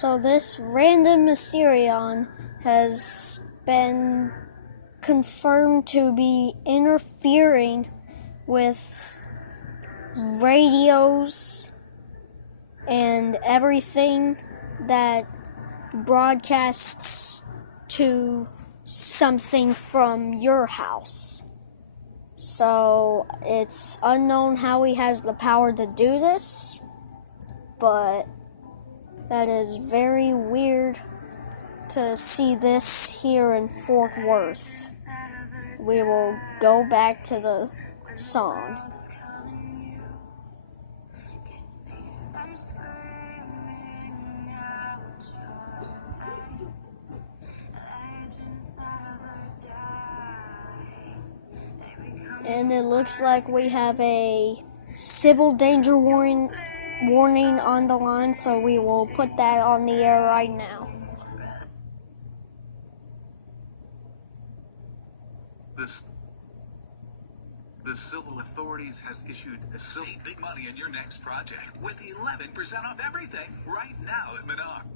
So this random Mysterion has been confirmed to be interfering with radios and everything that broadcasts to something from your house. So it's unknown how he has the power to do this, but that is very weird to see this here in Fort Worth. We will go back to the song. And it looks like we have a civil danger warning on the line, so we will put that on the air right now. The civil authorities has issued a Save big money on your next project with 11% off everything right now at Menards.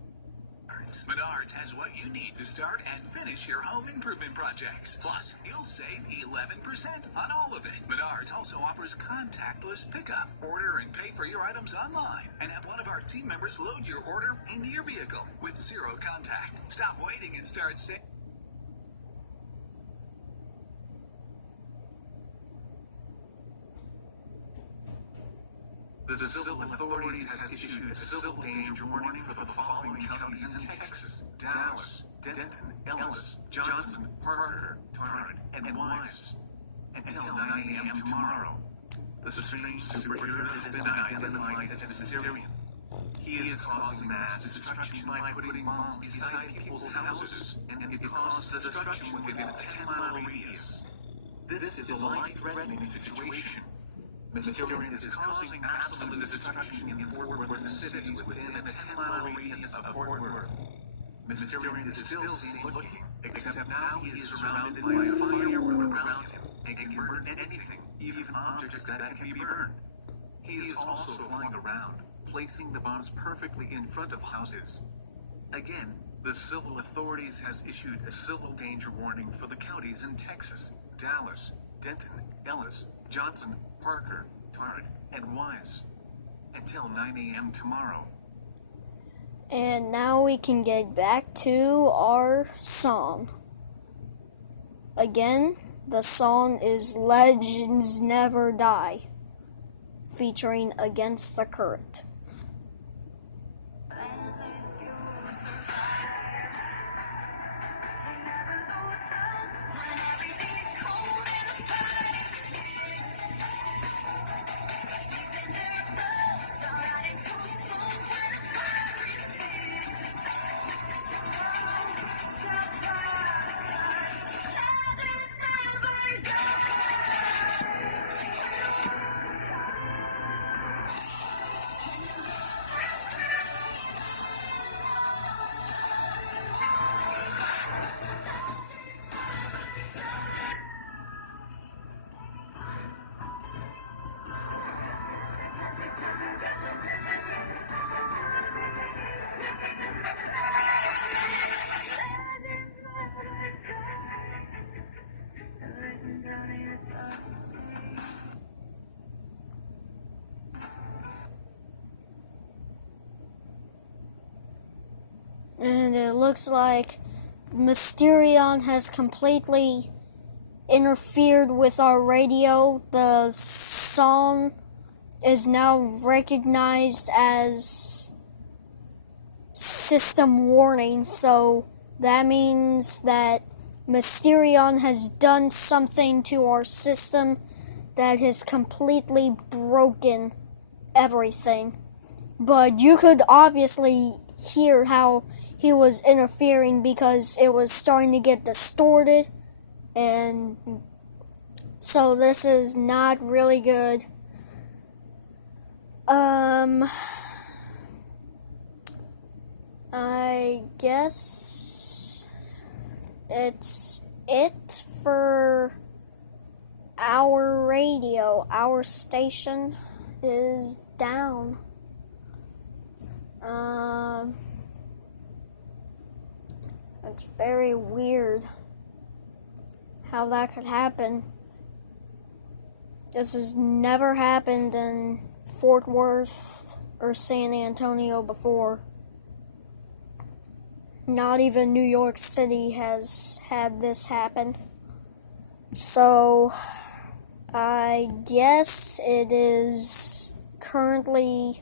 Menards has what you need to start and finish your home improvement projects. Plus, you'll save 11% on all of it. Menards also offers contactless pickup. Order and pay for your items online and have one of our team members load your order into your vehicle with zero contact. Stop waiting and start saving. The civil authorities has issued a civil danger warning for the following counties in Texas: Dallas, Denton, Ellis, Johnson, Parker, Tarrant, and Wise. Until 9 a.m. tomorrow. The strange superhero has been identified as Mysterion. He is causing mass destruction by putting bombs beside people's houses, and it causes destruction within a 10-mile radius. This is a life-threatening situation. Mysterion is causing absolute destruction in Fort Worth and cities within a 10-mile radius of Fort Worth. Mysterion is still seen looking, except now he is surrounded by a fire around him and can burn anything, even objects that can be burned. He is also flying around, placing the bombs perfectly in front of houses. Again, the civil authorities has issued a civil danger warning for the counties in Texas: Dallas, Denton, Ellis, Johnson, Parker, Tarrant, and Wise. Until 9 a.m. tomorrow. And now we can get back to our song. Again, the song is Legends Never Die, featuring Against the Current. And it looks like Mysterion has completely interfered with our radio. The song is now recognized as system warning, so that means that Mysterion has done something to our system that has completely broken everything. But you could obviously hear how he was interfering because it was starting to get distorted, and so this is not really good. I guess it's it for our radio. Our station is down. That's very weird how that could happen. This has never happened in Fort Worth or San Antonio before. Not even New York City has had this happen. So, I guess it is currently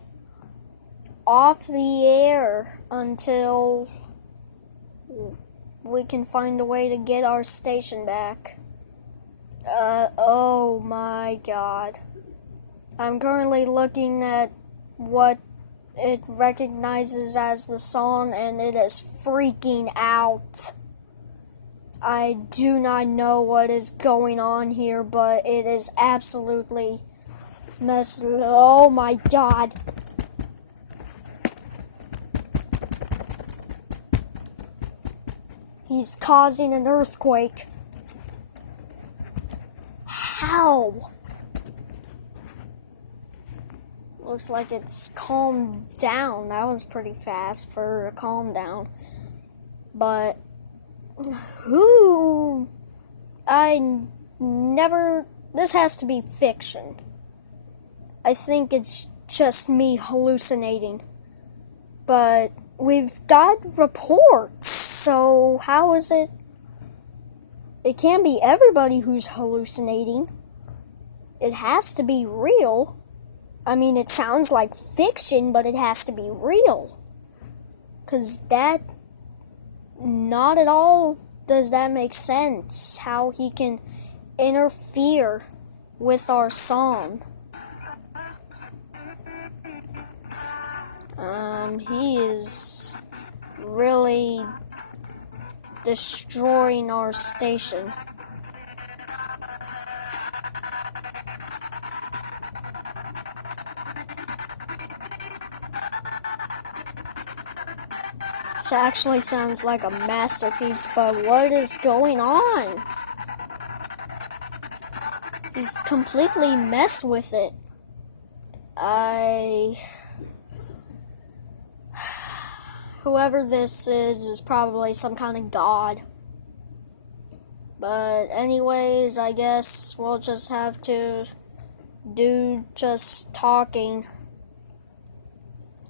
off the air until we can find a way to get our station back. Oh my god. I'm currently looking at what it recognizes as the song, and it is freaking out. I do not know what is going on here, but it is absolutely oh my god. He's causing an earthquake. How? Looks like it's calmed down. That was pretty fast for a calm down. But this has to be fiction. I think it's just me hallucinating. But we've got reports, so how is it? It can't be everybody who's hallucinating. It has to be real. I mean, it sounds like fiction, but it has to be real. 'Cause that, not at all does that make sense, how he can interfere with our song. He is really destroying our station. This actually sounds like a masterpiece, but what is going on? He's completely messed with it. Whoever this is probably some kind of god. But anyways, I guess we'll just have to do just talking.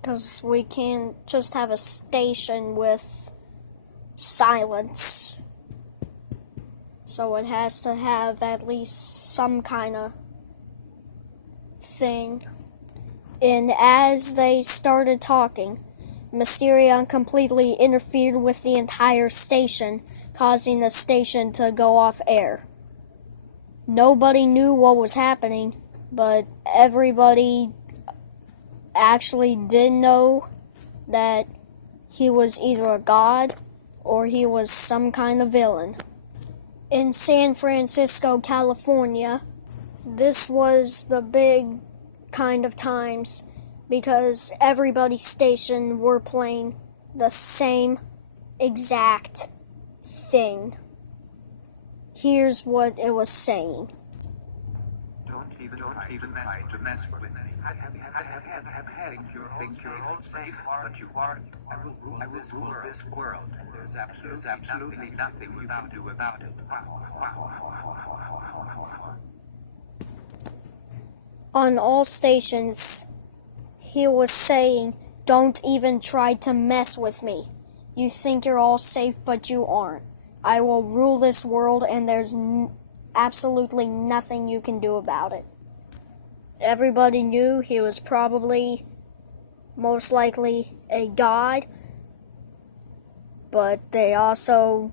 'Cause we can't just have a station with silence. So it has to have at least some kind of thing. And as they started talking, Mysterion completely interfered with the entire station, causing the station to go off air. Nobody knew what was happening, but everybody actually did know that he was either a god or he was some kind of villain. In San Francisco, California, this was the big kind of times because everybody's station were playing the same exact thing. Here's what it was saying. Don't even try to mess with me. You think you're all safe, but you aren't. I will rule this world, and there's absolutely nothing you can do about it. On all stations, he was saying, don't even try to mess with me. You think you're all safe, but you aren't. I will rule this world, and there's absolutely nothing you can do about it. Everybody knew he was probably, most likely, a god, but they also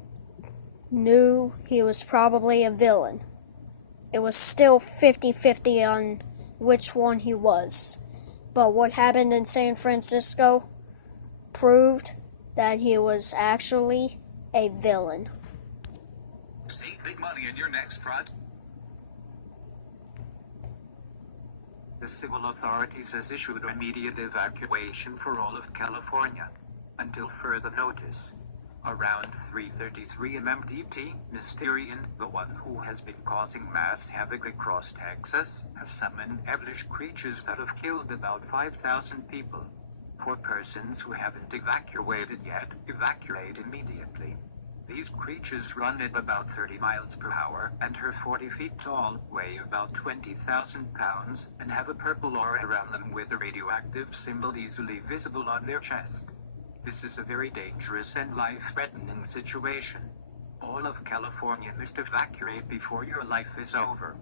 knew he was probably a villain. It was still 50-50 on which one he was. But what happened in San Francisco proved that he was actually a villain. Save big money in your next project. The civil authorities has issued immediate evacuation for all of California, until further notice. Around 3:33 MMDT, Mysterion, the one who has been causing mass havoc across Texas, has summoned hellish creatures that have killed about 5,000 people. For persons who haven't evacuated yet, evacuate immediately. These creatures run at about 30 miles per hour and are 40 feet tall, weigh about 20,000 pounds, and have a purple aura around them with a radioactive symbol easily visible on their chest. This is a very dangerous and life-threatening situation. All of California must evacuate before your life is over.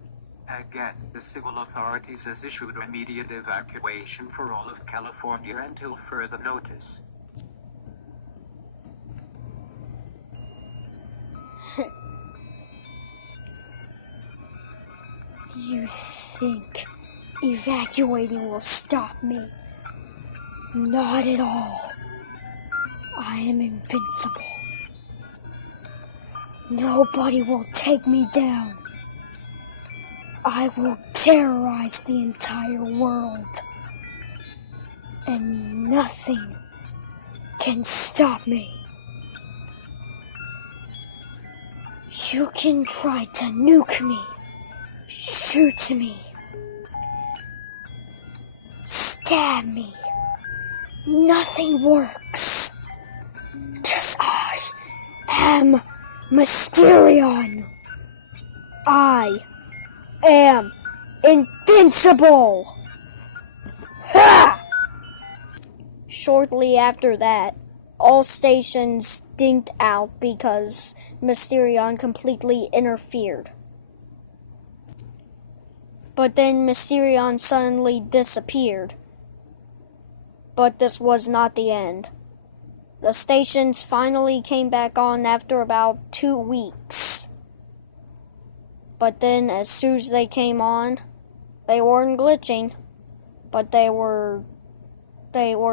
Again, the civil authorities has issued immediate evacuation for all of California until further notice. You think evacuating will stop me? Not at all. I am invincible. Nobody will take me down. I will terrorize the entire world. And nothing can stop me. You can try to nuke me. Shoot me. Stab me. Nothing works. 'Cause I am Mysterion. I am invincible. Ha! Shortly after that, all stations dinked out because Mysterion completely interfered. But then Mysterion suddenly disappeared. But this was not the end. The stations finally came back on after about 2 weeks. But then as soon as they came on, they weren't glitching, but they were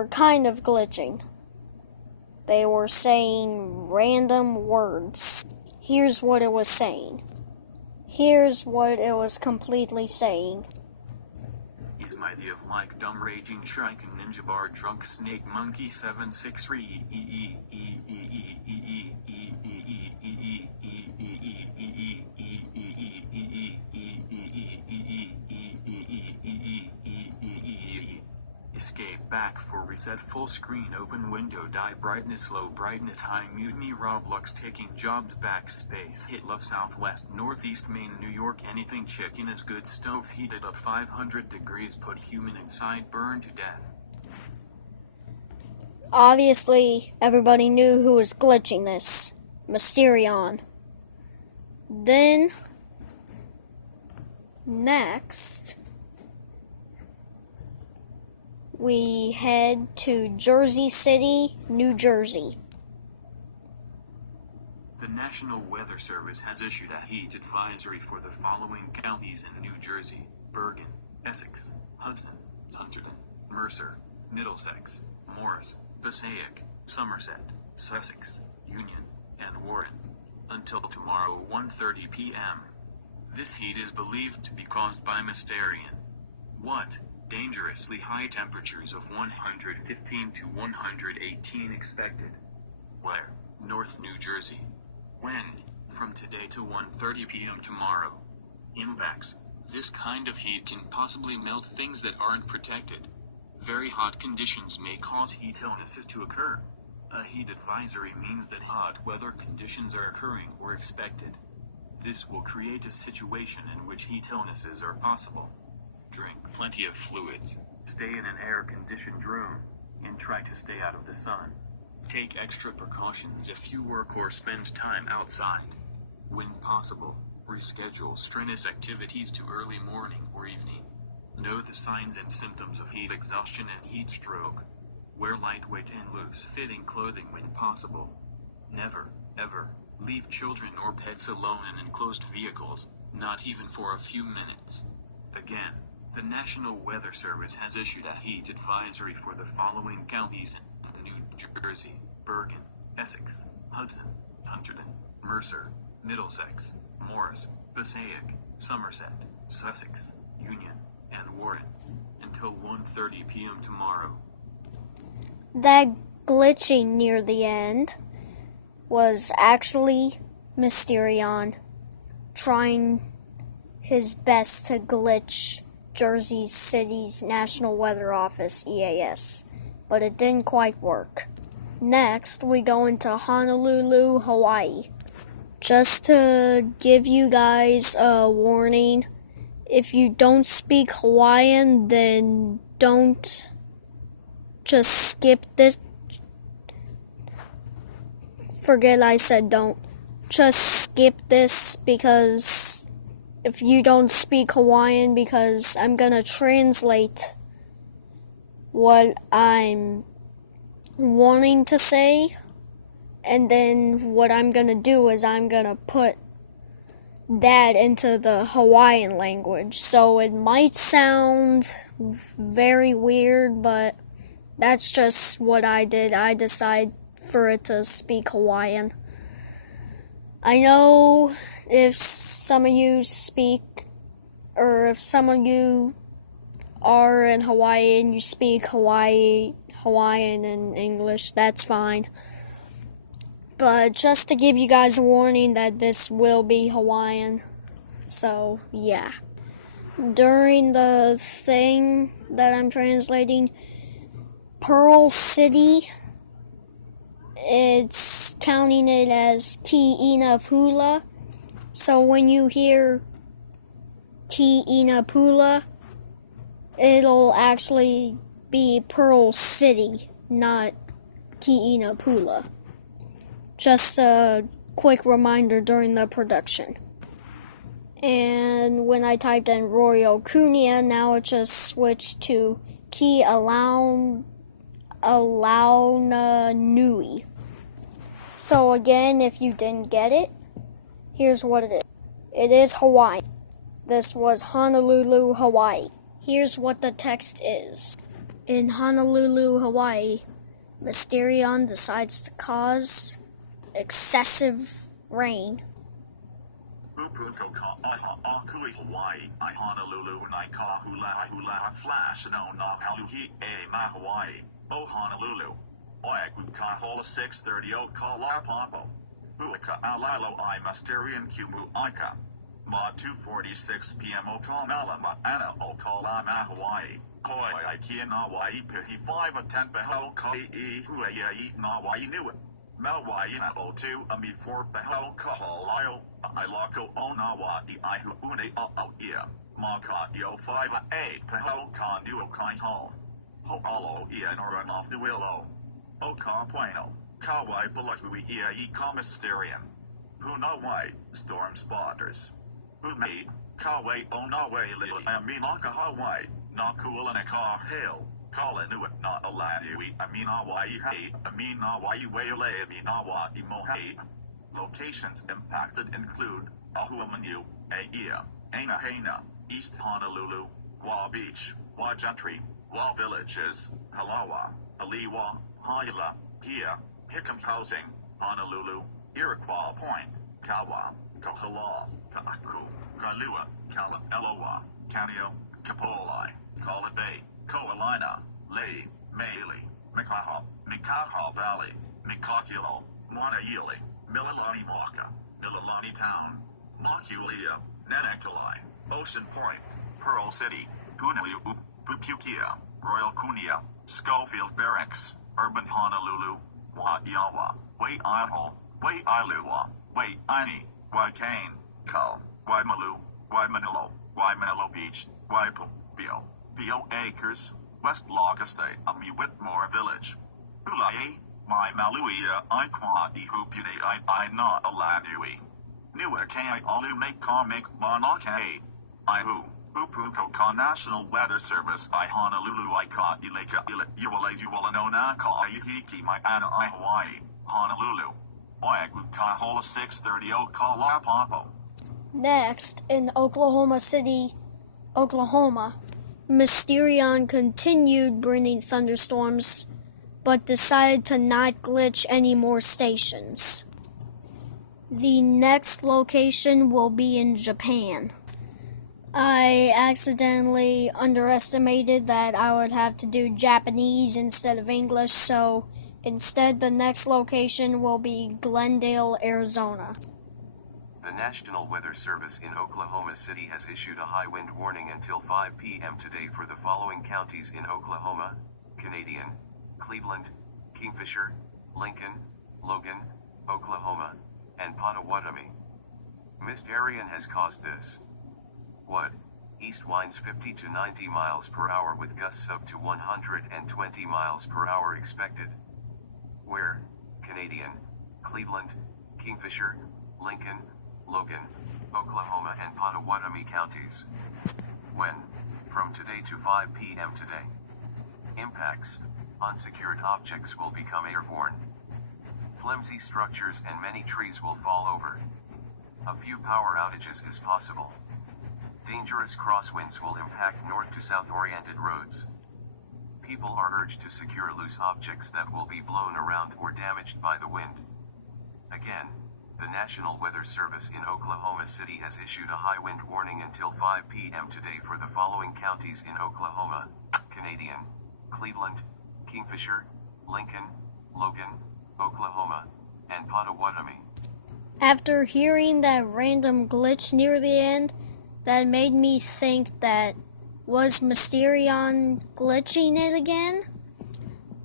kind of glitching. They were saying random words. Here's what it was saying. Here's what it was completely saying. He's mighty of like dumb raging shrike and ninja bar drunk snake monkey 763 Escape back for reset full screen open window die brightness low brightness high mutiny Roblox taking jobs backspace hit love southwest northeast Maine New York anything chicken is good stove heated up 500 degrees put human inside burn to death. Obviously, everybody knew who was glitching this. Mysterion. Then, next, we head to Jersey City, New Jersey. The National Weather Service has issued a heat advisory for the following counties in New Jersey: Bergen, Essex, Hudson, Hunterdon, Mercer, Middlesex, Morris, Passaic, Somerset, Sussex, Union, and Warren, until tomorrow 1:30 p.m. This heat is believed to be caused by Mysterion. What? Dangerously high temperatures of 115 to 118 expected. Where? North New Jersey. When? From today to 1:30 p.m. tomorrow. Impacts. This kind of heat can possibly melt things that aren't protected. Very hot conditions may cause heat illnesses to occur. A heat advisory means that hot weather conditions are occurring or expected. This will create a situation in which heat illnesses are possible. Drink plenty of fluids, stay in an air-conditioned room, and try to stay out of the sun. Take extra precautions if you work or spend time outside. When possible, reschedule strenuous activities to early morning or evening. Know the signs and symptoms of heat exhaustion and heat stroke. Wear lightweight and loose-fitting clothing when possible. Never, ever, leave children or pets alone in enclosed vehicles, not even for a few minutes. Again, the National Weather Service has issued a heat advisory for the following counties in New Jersey: Bergen, Essex, Hudson, Hunterdon, Mercer, Middlesex, Morris, Passaic, Somerset, Sussex, Union, and Warren, until 1:30 p.m. tomorrow. That glitching near the end was actually Mysterion trying his best to glitch Jersey City's National Weather Office, EAS, but it didn't quite work. Next, we go into Honolulu, Hawaii. Just to give you guys a warning, if you don't speak Hawaiian, then don't just skip this. Forget I said don't. Just skip this because if you don't speak Hawaiian, because I'm gonna translate what I'm wanting to say, and then what I'm gonna do is I'm gonna put that into the Hawaiian language. So it might sound very weird, but that's just what I did. I decided for it to speak Hawaiian. I know if some of you speak, or if some of you are in Hawaii and you speak Hawaiian and English, that's fine. But just to give you guys a warning that this will be Hawaiian. So, yeah. During the thing that I'm translating, Pearl City, it's counting it as Ki'inapula. So when you hear Ki'inapula, it'll actually be Pearl City, not Ki'inapula. Just a quick reminder during the production. And when I typed in Royal Kunia, now it just switched to Ki Alauna Nui. So again, if you didn't get it, here's what it is. It is Hawaii. This was Honolulu, Hawaii. Here's what the text is. In Honolulu, Hawaii, Mysterion decides to cause excessive rain. Upuko ka aha akui Hawaii, I Honolulu nai ka hula flash no na haluhi e ma Hawaii, o Honolulu. Oaku ka hola 630 o ka la papo. Uaka alalo I Mysterion kumu ika. Ma 2:46 p.m. o ka malama ana o ka la ma Hawaii. Hoi I kia na wai pihi 5 a 10 beho ka e hua ya na wai nu it. Melwai na o2 ami 4 beho ka halayo. I lako o na wa I hu une o ia. Ma ka yo 5 a 8 peho ka nuo kai hall. Ho alo ia nor off the willow. O ka pueno. Ka wai balahui ia ka Mysterion. Hu na wai storm spotters. Who made ka wai o na wai lili ami na ka Hawaii. Na cool and a ka hail. Call it nu it not a lanui. I mean na wai hate. I mean na wai wale I mean na wa imo hate. Locations impacted include Ahuamanu, Aia, Aina Haina, East Honolulu, Wa Beach, Wa Gentry, Wa Villages, Halawa, Aliwa, Haila, Hia, Hickam Housing, Honolulu, Iroquois Point, Kawa, Kohala, Kaaku, Kailua, Kala Eloa, Canio, Kapolai, Kala Bay, Koalina, Lei, Maili, Mikaha Valley, Mikakilo, Monaili, Mililani Maka, Mililani Town, Mokulia, Nenekalai, Ocean Point, Pearl City, Punui, Pupukia, Royal Kunia, Schofield Barracks, Urban Honolulu, Waiawa, Wai Ihol, Wai Ilua, Wai Ini, Wai Kane, Kull, Waimalu, Waimanilo Beach, Waipio, Pio Acres, West Log Estate, Ami Whitmore Village, Ulai, my Maluia, I qua ihupune I not a lanui. Nua kai alu make comic banake. I who, Upuko ka National Weather Service I Honolulu I ka ileka ila yuwala no na ka ihiki my ana I Hawaii, Honolulu. Oagu ka hola 630 o ka la papo. Next, in Oklahoma City, Oklahoma, Mysterion continued bringing thunderstorms, but decided to not glitch any more stations. The next location will be in Japan. I accidentally underestimated that I would have to do Japanese instead of English, so instead the next location will be Glendale, Arizona. The National Weather Service in Oklahoma City has issued a high wind warning until 5 p.m. today for the following counties in Oklahoma: Canadian, Cleveland, Kingfisher, Lincoln, Logan, Oklahoma, and Potawatomi. Mysterion has caused this. What? East winds 50 to 90 miles per hour with gusts up to 120 miles per hour expected. Where? Canadian, Cleveland, Kingfisher, Lincoln, Logan, Oklahoma and Potawatomi counties. When? From today to 5 p.m. today. Impacts: unsecured objects will become airborne. Flimsy structures and many trees will fall over. A few power outages is possible. Dangerous crosswinds will impact north to south oriented roads. People are urged to secure loose objects that will be blown around or damaged by the wind. Again, the National Weather Service in Oklahoma City has issued a high wind warning until 5 p.m. today for the following counties in Oklahoma: Canadian, Cleveland, Kingfisher, Lincoln, Logan, Oklahoma, and Potawatomi. After hearing that random glitch near the end, that made me think that was Mysterion glitching it again?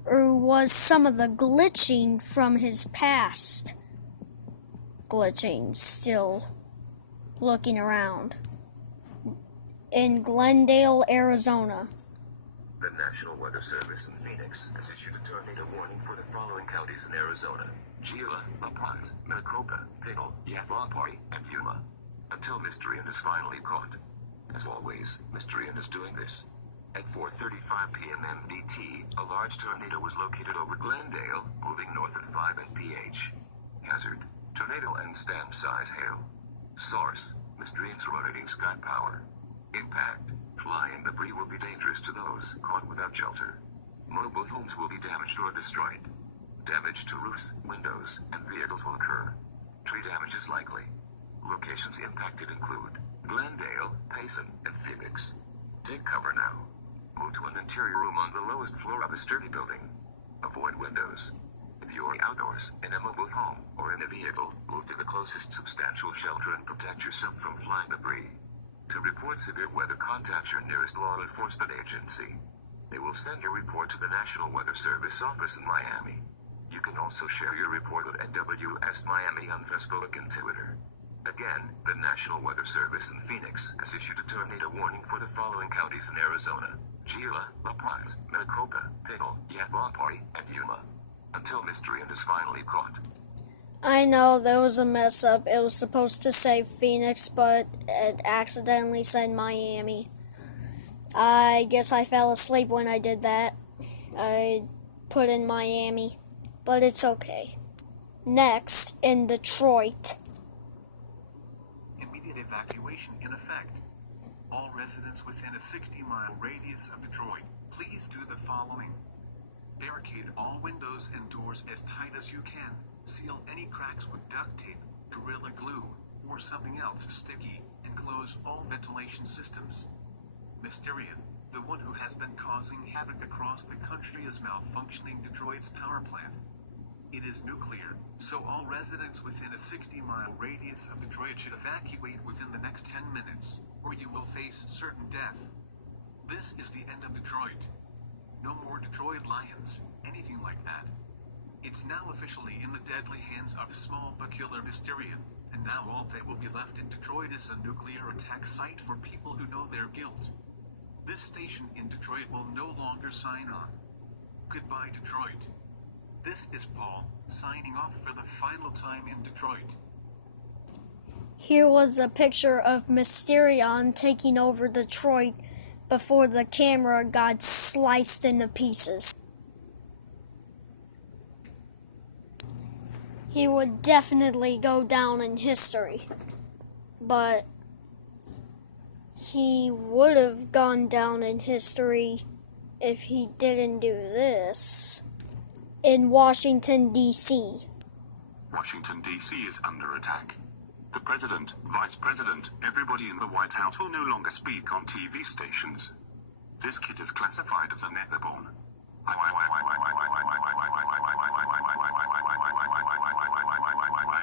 Or was some of the glitching from his past glitching still looking around? In Glendale, Arizona. The National Weather Service in Phoenix has issued a tornado warning for the following counties in Arizona: Gila, La Paz, Maricopa, Pickle, Yavapai, and Yuma. Until Mysterion is finally caught. As always, Mysterion is doing this. At 4:35 p.m. MDT, a large tornado was located over Glendale, moving north at 5 mph. Hazard: tornado and stamp-size hail. Source: Mysterion's rotating sky power. Impact: flying debris will be dangerous to those caught without shelter. Mobile homes will be damaged or destroyed. Damage to roofs, windows, and vehicles will occur. Tree damage is likely. Locations impacted include Glendale, Payson, and Phoenix. Take cover now. Move to an interior room on the lowest floor of a sturdy building. Avoid windows. If you are outdoors, in a mobile home, or in a vehicle, move to the closest substantial shelter and protect yourself from flying debris. To report severe weather, contact your nearest law enforcement agency. They will send your report to the National Weather Service office in Miami. You can also share your report with NWS Miami on Facebook and Twitter. Again, the National Weather Service in Phoenix has issued a tornado warning for the following counties in Arizona: Gila, La Paz, Maricopa, Pickle, Yavapai, and Yuma. Until Mysterion is finally caught. I know there was a mess up. It was supposed to say Phoenix, but it accidentally said Miami. I guess I fell asleep when I did that. I put in Miami, but it's okay. Next, in Detroit. Immediate evacuation in effect. All residents within a 60-mile radius of Detroit, please do the following. Barricade all windows and doors as tight as you can. Seal any cracks with duct tape, Gorilla Glue, or something else sticky, and close all ventilation systems. Mysterion, the one who has been causing havoc across the country, is malfunctioning Detroit's power plant. It is nuclear, so all residents within a 60-mile radius of Detroit should evacuate within the next 10 minutes, or you will face certain death. This is the end of Detroit. No more Detroit Lions, anything like that. It's now officially in the deadly hands of small but killer Mysterion, and now all that will be left in Detroit is a nuclear attack site for people who know their guilt. This station in Detroit will no longer sign on. Goodbye, Detroit. This is Paul, signing off for the final time in Detroit. Here was a picture of Mysterion taking over Detroit before the camera got sliced into pieces. He would definitely go down in history, but he would have gone down in history if he didn't do this. In Washington, D.C. Washington, D.C. is under attack. The president, vice president, everybody in the White House will no longer speak on TV stations. This kid is classified as a netherborn.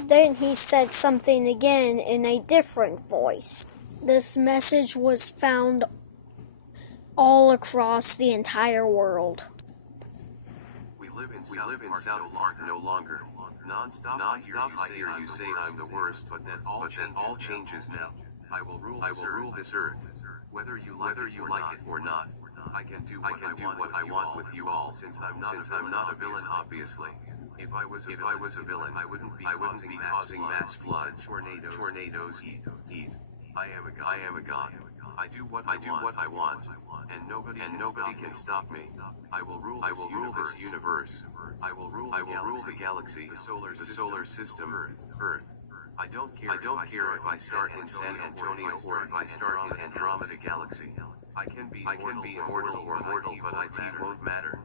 Then he said something again in a different voice. This message was found all across the entire world. We live in South Park no longer. Non-stop I hear you say I'm the worst, but then all changes now. I will rule this earth. Whether you like it or not, I can do what I want with you all. Since I'm not a villain, obviously. If I was a villain, I wouldn't be causing mass floods, tornadoes, heat. I am a god. I do what I want, and nobody can stop me. I will rule this universe. I will rule the galaxy, the solar system, Earth. I don't care if I start in San Antonio or if I start in Andromeda Galaxy. I can be immortal or mortal, but IT won't matter.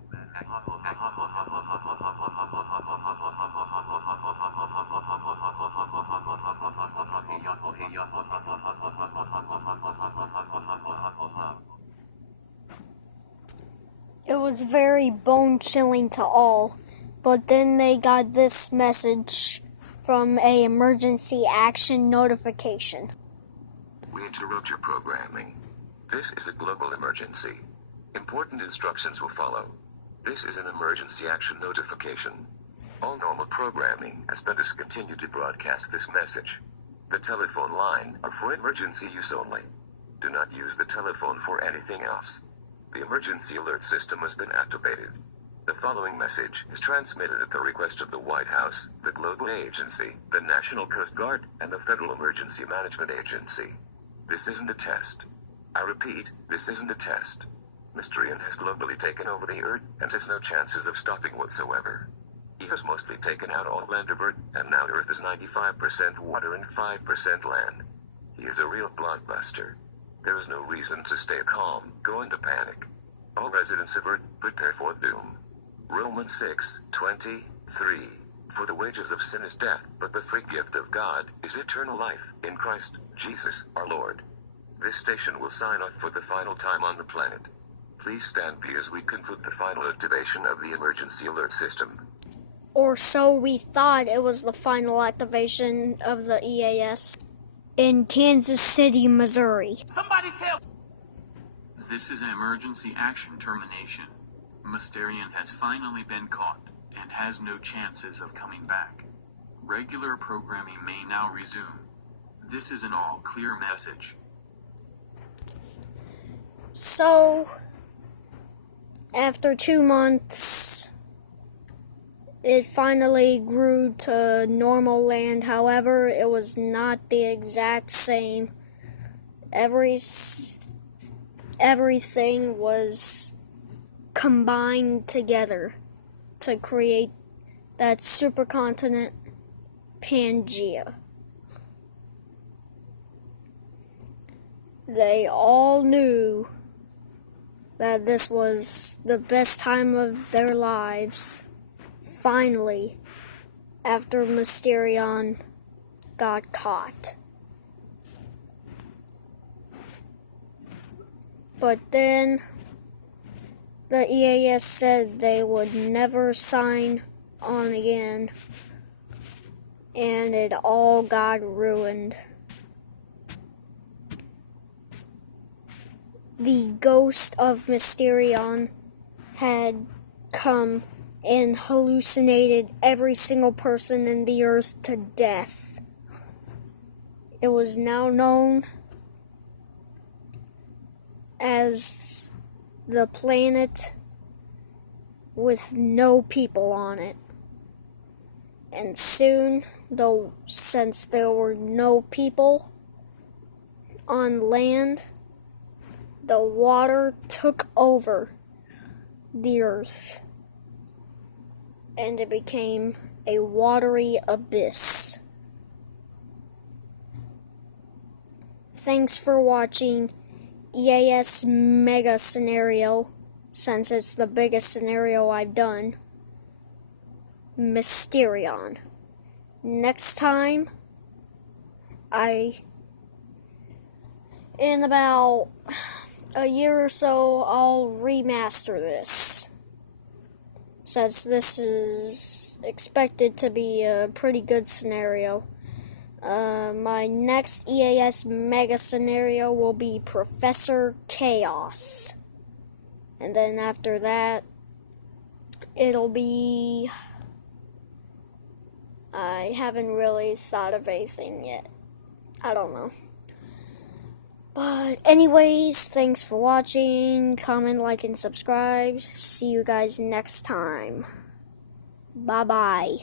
It was very bone-chilling to all, but then they got this message from a emergency action notification. We interrupt your programming. This is a global emergency. Important instructions will follow. This is an emergency action notification. All normal programming has been discontinued to broadcast this message. The telephone line are for emergency use only. Do not use the telephone for anything else. The emergency alert system has been activated. The following message is transmitted at the request of the White House, the Global Agency, the National Coast Guard, and the Federal Emergency Management Agency. This isn't a test. I repeat, this isn't a test. Mysterion has globally taken over the Earth and has no chances of stopping whatsoever. He has mostly taken out all land of Earth, and now Earth is 95% water and 5% land. He is a real blockbuster. There is no reason to stay calm, go into panic. All residents of Earth, prepare for doom. Romans 6:23. For the wages of sin is death, but the free gift of God is eternal life in Christ Jesus our Lord. This station will sign off for the final time on the planet. Please stand by as we conclude the final activation of the emergency alert system. Or so we thought. It was the final activation of the EAS in Kansas City, Missouri. This is an emergency action termination. Mysterion has finally been caught and has no chances of coming back. Regular programming may now resume. This is an all-clear message. So, after 2 months, it finally grew to normal land. However, it was not the exact same. Everything was combined together to create that supercontinent Pangea. They all knew that this was the best time of their lives. Finally, after Mysterion got caught. But then the EAS said they would never sign on again, and it all got ruined. The ghost of Mysterion had come and hallucinated every single person in the earth to death. It was now known as the planet with no people on it. And soon, since there were no people on land, the water took over the earth, and it became a watery abyss. Thanks for watching EAS Mega Scenario, since it's the biggest scenario I've done. Mysterion. Next time, in about a year or so, I'll remaster this. since this is expected to be a pretty good scenario. My next EAS mega scenario will be Professor Chaos. And then after that, it'll be... I haven't really thought of anything yet. I don't know. But anyways, thanks for watching. Comment, like, and subscribe. See you guys next time. Bye-bye.